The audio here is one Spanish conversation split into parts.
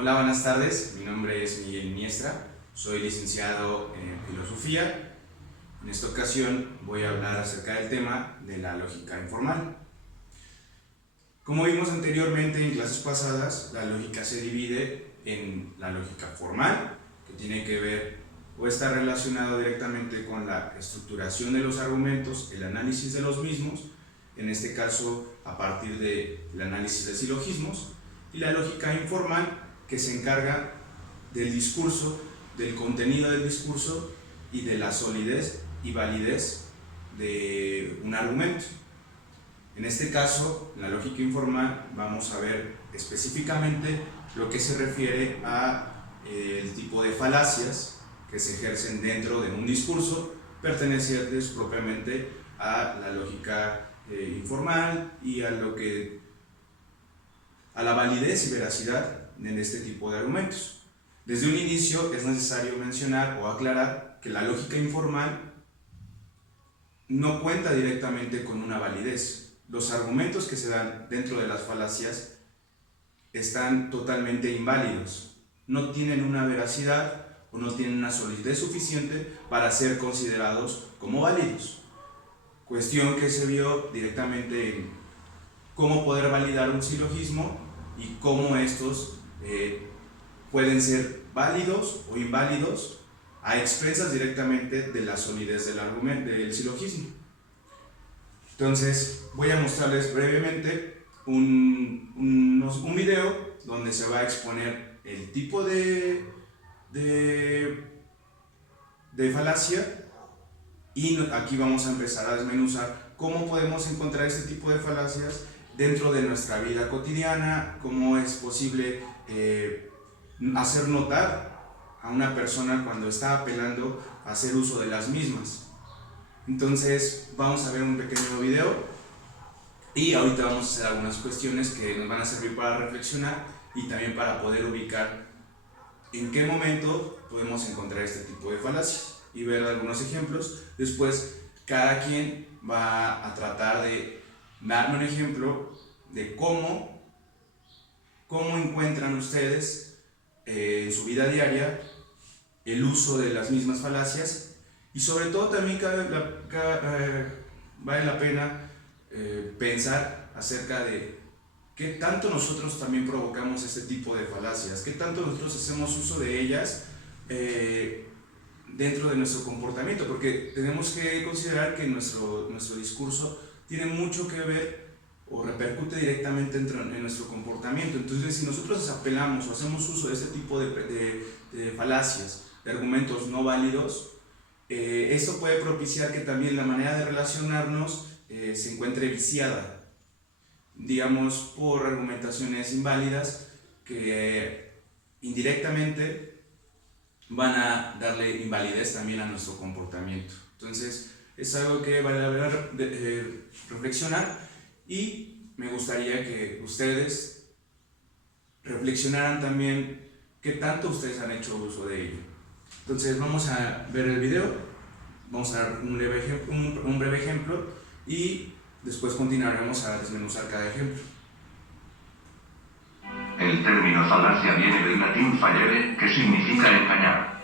Hola, buenas tardes. Mi nombre es Miguel Iniestra. Soy licenciado en Filosofía. En esta ocasión voy a hablar acerca del tema de la lógica informal. Como vimos anteriormente en clases pasadas, la lógica se divide en la lógica formal, que tiene que ver o está relacionado directamente con la estructuración de los argumentos, el análisis de los mismos, en este caso a partir del análisis de silogismos, y la lógica informal, que se encarga del discurso, del contenido del discurso y de la solidez y validez de un argumento. En este caso, en la lógica informal, vamos a ver específicamente lo que se refiere a el tipo de falacias que se ejercen dentro de un discurso pertenecientes propiamente a la lógica informal y a la validez y veracidad en este tipo de argumentos. Desde un inicio es necesario mencionar o aclarar que la lógica informal no cuenta directamente con una validez. Los argumentos que se dan dentro de las falacias están totalmente inválidos, no tienen una veracidad o no tienen una solidez suficiente para ser considerados como válidos. Cuestión que se vio directamente en cómo poder validar un silogismo y cómo estos pueden ser válidos o inválidos a expensas directamente de la solidez del argumento, del silogismo. Entonces voy a mostrarles brevemente un video donde se va a exponer el tipo de falacia, y aquí vamos a empezar a desmenuzar cómo podemos encontrar este tipo de falacias dentro de nuestra vida cotidiana, cómo es posible hacer notar a una persona cuando está apelando a hacer uso de las mismas. Entonces vamos a ver un pequeño video y ahorita vamos a hacer algunas cuestiones que nos van a servir para reflexionar y también para poder ubicar en qué momento podemos encontrar este tipo de falacias y ver algunos ejemplos. Después cada quien va a tratar de darme un ejemplo de cómo encuentran ustedes en su vida diaria el uso de las mismas falacias, y sobre todo también vale la pena pensar acerca de qué tanto nosotros también provocamos este tipo de falacias, qué tanto nosotros hacemos uso de ellas dentro de nuestro comportamiento, porque tenemos que considerar que nuestro discurso tiene mucho que ver o repercute directamente en nuestro comportamiento. Entonces, si nosotros apelamos o hacemos uso de este tipo de falacias, de argumentos no válidos, esto puede propiciar que también la manera de relacionarnos se encuentre viciada, digamos, por argumentaciones inválidas que indirectamente van a darle invalidez también a nuestro comportamiento. Entonces, es algo que vale la pena reflexionar, y me gustaría que ustedes reflexionaran también qué tanto ustedes han hecho uso de ello. Entonces vamos a ver el video, vamos a dar un breve ejemplo y después continuaremos a desmenuzar cada ejemplo. El término falacia viene del latín fallere, que significa engañar.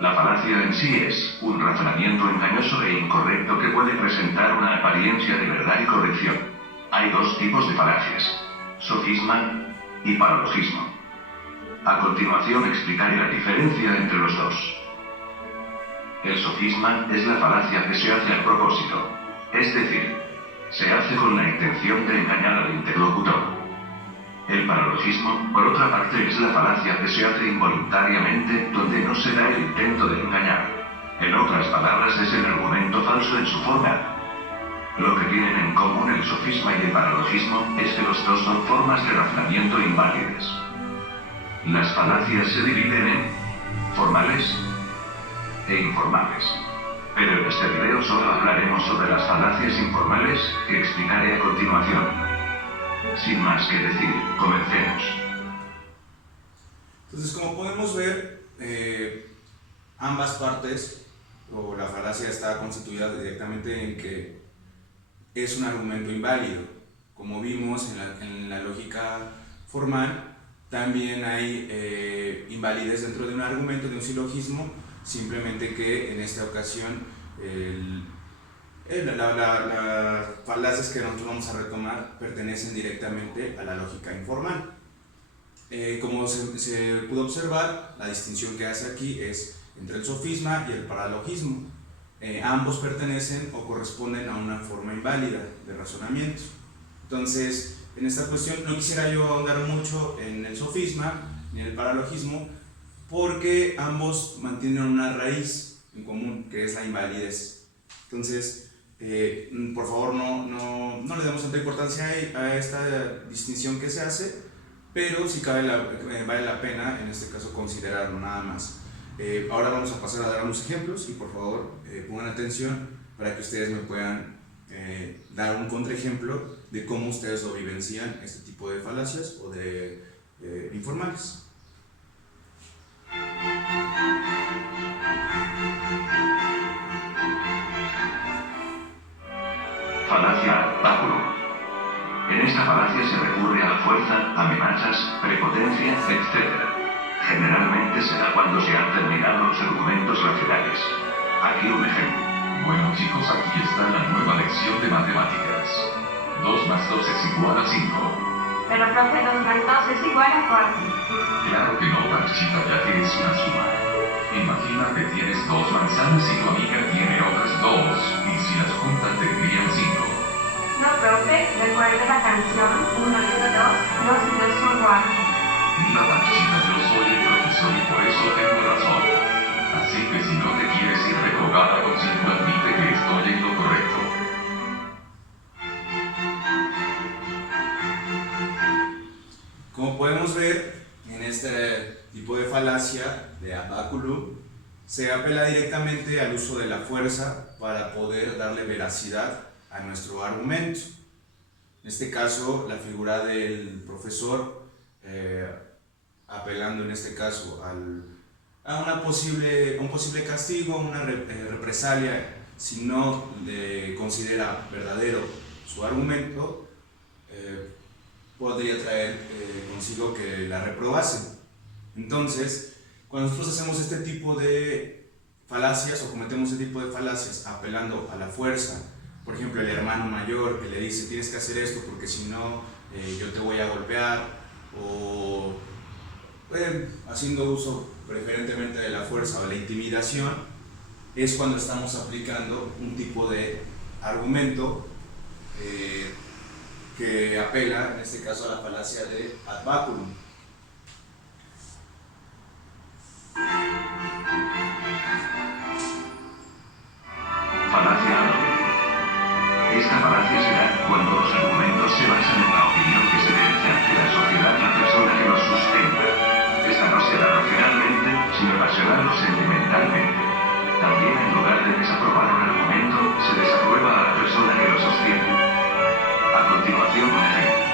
La falacia en sí es un razonamiento engañoso e incorrecto que puede presentar una apariencia de verdad y corrección. Hay dos tipos de falacias: sofisma y paralogismo. A continuación explicaré la diferencia entre los dos. El sofisma es la falacia que se hace a propósito, es decir, se hace con la intención de engañar al interlocutor. El paralogismo, por otra parte, es la falacia que se hace involuntariamente, donde no se da el intento de engañar. En otras palabras, es el argumento falso en su forma. Lo que tienen en común el sofisma y el paralogismo es que los dos son formas de razonamiento inválidas. Las falacias se dividen en formales e informales. Pero en este video solo hablaremos sobre las falacias informales, que explicaré a continuación. Sin más que decir, comencemos. Entonces, como podemos ver, ambas partes, o la falacia está constituida directamente en que es un argumento inválido. Como vimos en la lógica formal, También hay invalidez dentro de un argumento, de un silogismo, simplemente que en esta ocasión las falacias que nosotros vamos a retomar pertenecen directamente a la lógica informal. Como se pudo observar, la distinción que hace aquí es entre el sofisma y el paralogismo. Ambos pertenecen o corresponden a una forma inválida de razonamiento. Entonces, en esta cuestión no quisiera yo ahondar mucho en el sofisma ni en el paralogismo, porque ambos mantienen una raíz en común, que es la invalidez. Entonces, por favor, no le demos tanta importancia a esta distinción que se hace, pero sí vale la pena en este caso considerarlo nada más. Ahora vamos a pasar a dar unos ejemplos y por favor pongan atención para que ustedes me puedan dar un contraejemplo de cómo ustedes lo vivencian este tipo de falacias o de informales. Falacia báculo. En esta falacia se recurre a la fuerza, amenazas, prepotencia, etc. Generalmente se da cuando se han terminado los argumentos racionales. Aquí un ejemplo. Bueno chicos, aquí está la nueva lección de matemáticas. 2 más 2 es igual a 5. Pero profe, 2 más 2 es igual a 4. Claro que no, Panchita, ya que es una suma. Imagina que tienes 2 manzanas y tu amiga tiene otras 2, y si las juntas tendrían 5. No, profe, recuerde la canción 1 y 2, 2 y 2 son 4. Mira Panchita, yo soy el profesor y por eso tengo razón. Así que si no te quieres ir reprobada con 5, admite que estoy en lo correcto. Como podemos ver, en este tipo de falacia de abáculo se apela directamente al uso de la fuerza para poder darle veracidad a nuestro argumento. En este caso, la figura del profesor apelando en este caso a un posible castigo, una represalia, si no le considera verdadero su argumento, podría traer consigo que la reprobasen. Entonces, cuando nosotros hacemos este tipo de falacias o cometemos este tipo de falacias apelando a la fuerza, por ejemplo, el hermano mayor que le dice tienes que hacer esto porque si no yo te voy a golpear, o haciendo uso preferentemente de la fuerza o la intimidación, es cuando estamos aplicando un tipo de argumento que apela en este caso a la falacia de ad baculum. Falacia ad hominem. Esta falacia se da cuando los argumentos se basan en la opinión que se debe ante la sociedad la persona que los sustenta. Esta no se da racionalmente, sino racional o sentimentalmente. También en lugar de desaprobar un argumento, se desaprueba a la persona que lo sostiene. A continuación, un ejemplo.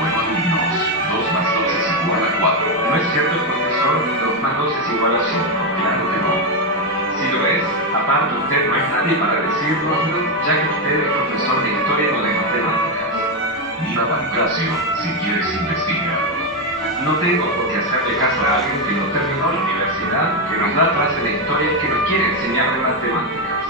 Bueno alumnos, 2 más 2 es igual a 4. No es cierto, profesor, 2 más 2 es igual a 5. Claro que no. Si lo es, aparte usted no es nadie para decírnoslo, ya que usted es profesor de historia y no de matemáticas. Mira Pancracio, si quieres investigar. No tengo por qué hacerle caso a alguien que no terminó la universidad, que nos da clase de historia y que nos quiere enseñar de matemáticas.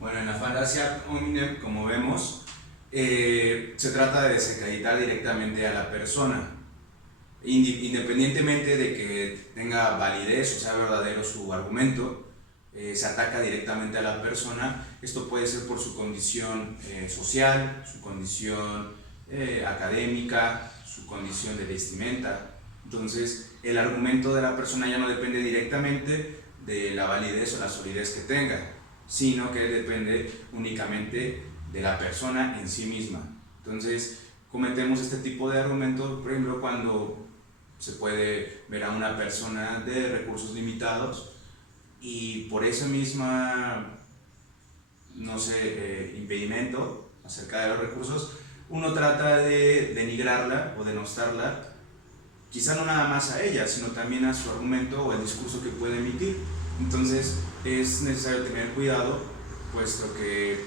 Bueno, en la falacia ad hominem, como vemos, se trata de desacreditar directamente a la persona, independientemente de que tenga validez o sea verdadero su argumento. Se ataca directamente a la persona. Esto puede ser por su condición social, su condición académica, su condición de vestimenta. Entonces, el argumento de la persona ya no depende directamente de la validez o la solidez que tenga, sino que depende únicamente de la persona en sí misma. Entonces, cometemos este tipo de argumentos, por ejemplo, cuando se puede ver a una persona de recursos limitados y por esa misma, impedimento acerca de los recursos, uno trata de denigrarla o denostarla, quizá no nada más a ella, sino también a su argumento o el discurso que puede emitir. Entonces es necesario tener cuidado, puesto que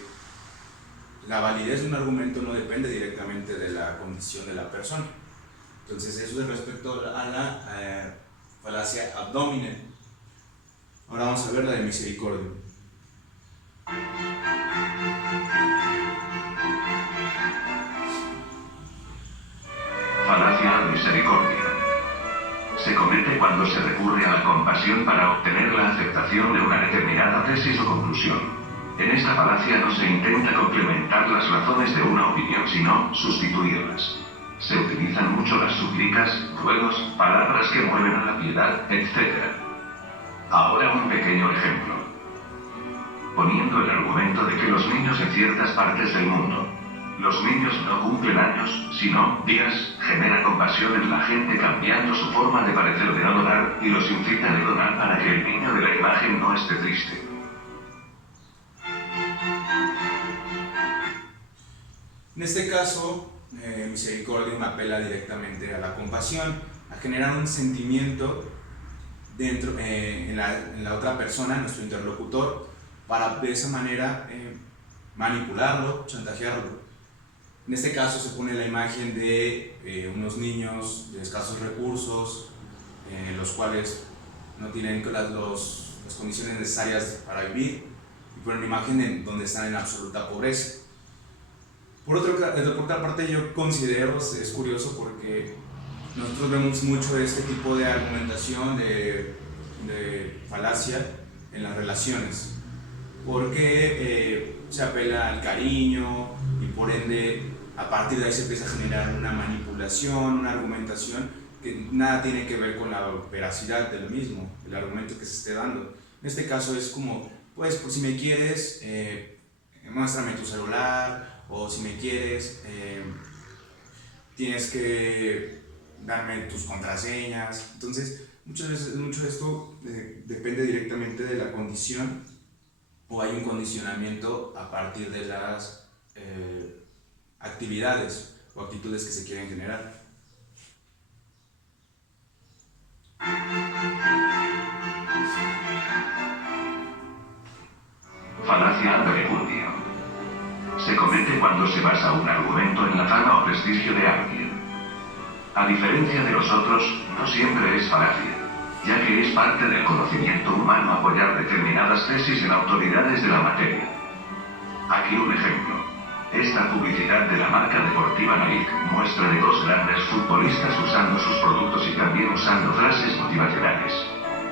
la validez de un argumento no depende directamente de la condición de la persona. Entonces eso es respecto a la falacia ad hominem. Ahora vamos a ver la de misericordia. Falacia ad misericordia. Se comete cuando se recurre a la compasión para obtener la aceptación de una determinada tesis o conclusión. En esta falacia no se intenta complementar las razones de una opinión, sino sustituirlas. Se utilizan mucho las súplicas, ruegos, palabras que mueven a la piedad, etc. Ahora un pequeño ejemplo. Poniendo el argumento de que los niños en ciertas partes del mundo, los niños no cumplen años, sino días, genera compasión en la gente cambiando su forma de parecer de no donar, y los incita a donar para que el niño de la imagen no esté triste. En este caso, misericordia apela directamente a la compasión, a generar un sentimiento dentro, en la otra persona, nuestro interlocutor, para de esa manera manipularlo, chantajearlo. En este caso se pone la imagen de unos niños de escasos recursos, los cuales no tienen las condiciones necesarias para vivir, y pone una imagen donde están en absoluta pobreza. Por otra parte, yo considero, es curioso porque nosotros vemos mucho este tipo de argumentación, de falacia en las relaciones, porque se apela al cariño y por ende a partir de ahí se empieza a generar una manipulación, una argumentación que nada tiene que ver con la veracidad del mismo, el argumento que se esté dando. En este caso es como, pues si me quieres, muéstrame tu celular, o si me quieres, tienes que darme tus contraseñas. Entonces, mucho de esto depende directamente de la condición, o hay un condicionamiento a partir de las actividades o actitudes que se quieren generar. Falacia ad reputio. Se comete cuando se basa un argumento en la fama o prestigio de alguien. A diferencia de los otros, no siempre es falacia, ya que es parte del conocimiento humano apoyar determinadas tesis en autoridades de la materia. Aquí un ejemplo. Esta publicidad de la marca deportiva Nike muestra de dos grandes futbolistas usando sus productos y también usando frases motivacionales.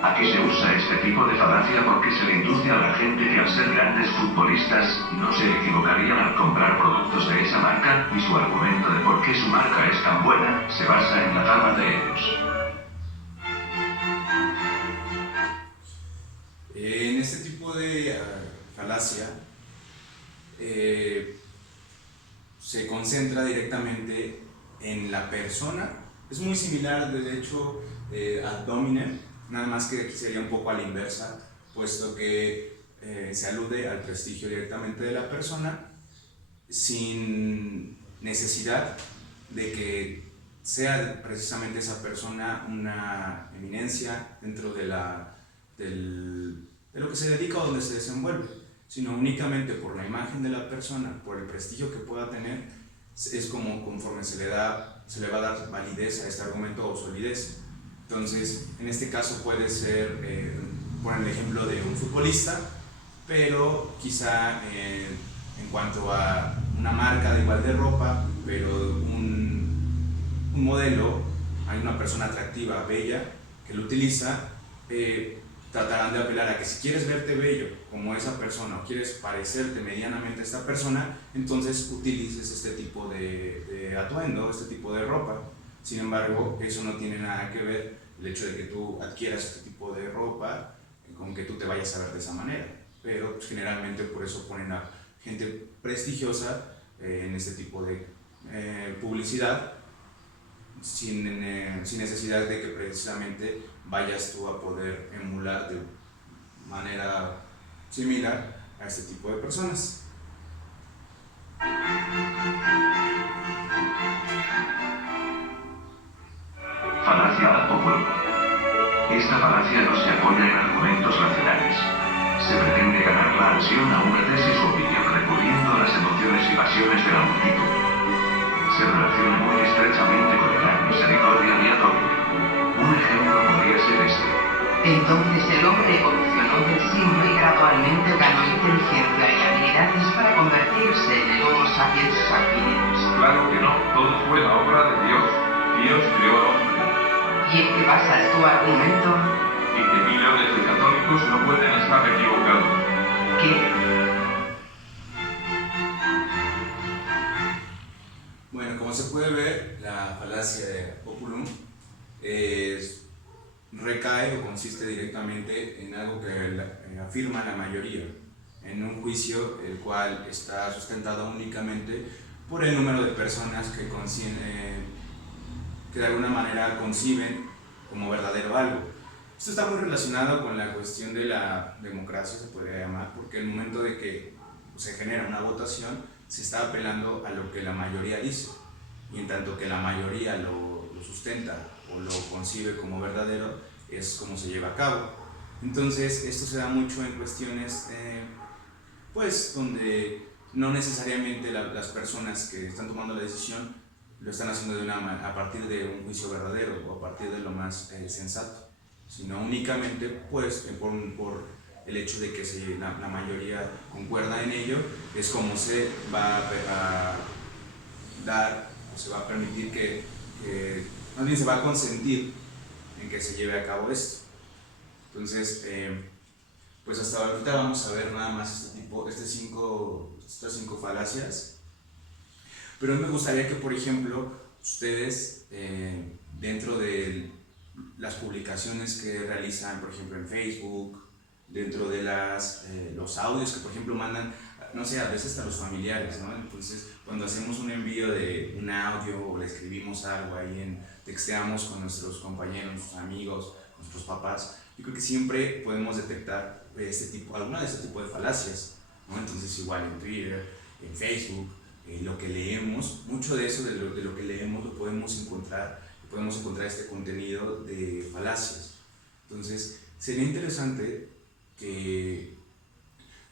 Aquí se usa este tipo de falacia porque se le induce a la gente que al ser grandes futbolistas no se equivocarían al comprar productos de esa marca, y su argumento de por qué su marca es tan buena se basa en la fama de ellos. En este tipo de falacia se concentra directamente en la persona. Es muy similar, de hecho, ad hominem, nada más que aquí sería un poco a la inversa, puesto que se alude al prestigio directamente de la persona, sin necesidad de que sea precisamente esa persona una eminencia dentro de lo que se dedica o donde se desenvuelve, sino únicamente por la imagen de la persona, por el prestigio que pueda tener, es como conforme se le va a dar validez a este argumento o solidez. Entonces, en este caso puede ser, poner el ejemplo de un futbolista, pero quizá en cuanto a una marca de igual de ropa, pero un modelo, hay una persona atractiva, bella, que lo utiliza, tratarán de apelar a que si quieres verte bello como esa persona o quieres parecerte medianamente a esta persona, entonces utilices este tipo de atuendo, este tipo de ropa. Sin embargo, eso no tiene nada que ver, el hecho de que tú adquieras este tipo de ropa, con que tú te vayas a ver de esa manera. Pero pues, generalmente por eso ponen a gente prestigiosa en este tipo de publicidad, sin necesidad de que precisamente vayas tú a poder emular de manera similar a este tipo de personas. Falacia ad populum. Esta falacia no se apoya en argumentos racionales. Se pretende ganar la adhesión a una tesis o opinión recurriendo a las emociones y pasiones de la multitud. Se relaciona muy estrechamente con el acto misericordia aleatorio. Un ejemplo podría ser este. Entonces el hombre evolucionó del simio y gradualmente ganó inteligencia y habilidades para convertirse en el Homo sapiens sapiens. Claro que no, todo fue la obra de Dios. Dios creó al hombre. ¿Y en qué basas tu argumento? Y que millones de católicos no pueden estar equivocados. ¿Qué? Bueno, como se puede ver, la falacia de populum recae o consiste directamente en algo que afirma la mayoría, en un juicio el cual está sustentado únicamente por el número de personas que de alguna manera conciben como verdadero algo. Esto está muy relacionado con la cuestión de la democracia, se podría llamar, porque el momento de que se genera una votación, se está apelando a lo que la mayoría dice, y en tanto que la mayoría lo sustenta o lo concibe como verdadero, es como se lleva a cabo. Entonces, esto se da mucho en cuestiones pues donde no necesariamente las personas que están tomando la decisión lo están haciendo a partir de un juicio verdadero o a partir de lo más sensato, sino únicamente pues por el hecho de que la mayoría concuerda en ello, es como se va a dar o se va a permitir más bien se va a consentir en que se lleve a cabo esto. Entonces, pues hasta ahorita vamos a ver nada más estas cinco falacias, pero me gustaría que, por ejemplo, ustedes dentro de las publicaciones que realizan, por ejemplo en Facebook, dentro de los audios que por ejemplo mandan, no sé, a veces hasta los familiares, ¿no? Entonces, cuando hacemos un envío de un audio o le escribimos algo ahí, texteamos con nuestros compañeros, nuestros amigos, nuestros papás, yo creo que siempre podemos detectar alguna de este tipo de falacias, ¿no? Entonces, igual en Twitter, en Facebook, lo que leemos, mucho de eso, de lo que leemos, lo podemos encontrar este contenido de falacias. Entonces, sería interesante que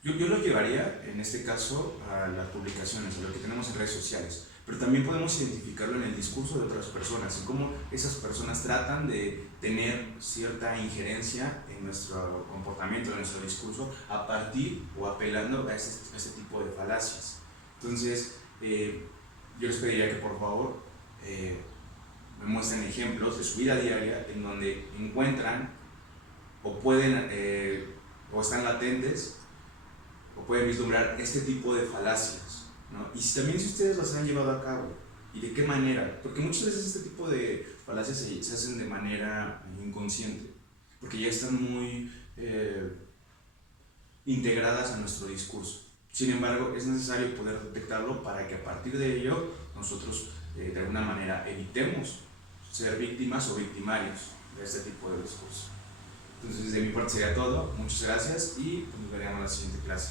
yo lo llevaría en este caso a las publicaciones, a lo que tenemos en redes sociales, pero también podemos identificarlo en el discurso de otras personas, en cómo esas personas tratan de tener cierta injerencia en nuestro comportamiento, en nuestro discurso, a partir o apelando a este tipo de falacias. Entonces, yo les pediría que por favor me muestren ejemplos de su vida diaria en donde encuentran o pueden o están latentes o pueden vislumbrar este tipo de falacias, ¿no? Y también si ustedes las han llevado a cabo y de qué manera, porque muchas veces este tipo de falacias se hacen de manera inconsciente, porque ya están muy integradas a nuestro discurso. Sin embargo, es necesario poder detectarlo para que a partir de ello nosotros de alguna manera evitemos ser víctimas o victimarios de este tipo de discurso. Entonces, de mi parte sería todo. Muchas gracias y nos veremos en la siguiente clase.